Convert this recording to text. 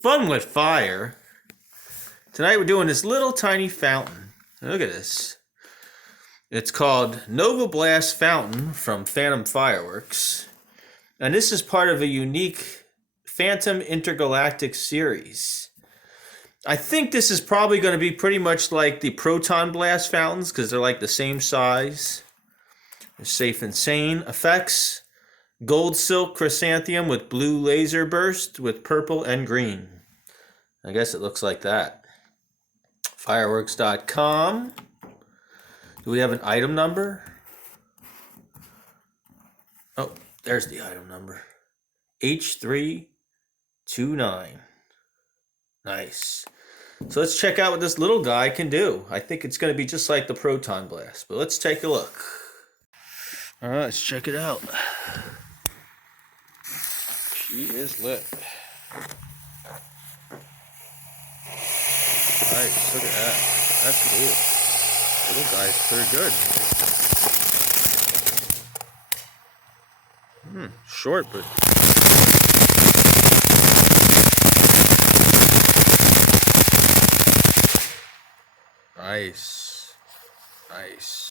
Fun with fire. Tonight we're doing this little tiny fountain. Look at this. It's called Nova Blast Fountain from Phantom Fireworks. And this is part of a unique Phantom Intergalactic series. I think this is probably going to be pretty much like the Proton Blast fountains because they're like the same size. They're safe and sane. Effects: gold silk chrysanthemum with blue laser burst with purple and green. I guess it looks like that. Fireworks.com. Do we have an item number? Oh, there's the item number. H329. Nice. So let's check out what this little guy can do. I think it's going to be just like the Proton Blast, but let's take a look. All right, let's check it out. She is lit. Nice, look at that. That's cool. Little guy's pretty good. Short, but... Nice. Nice.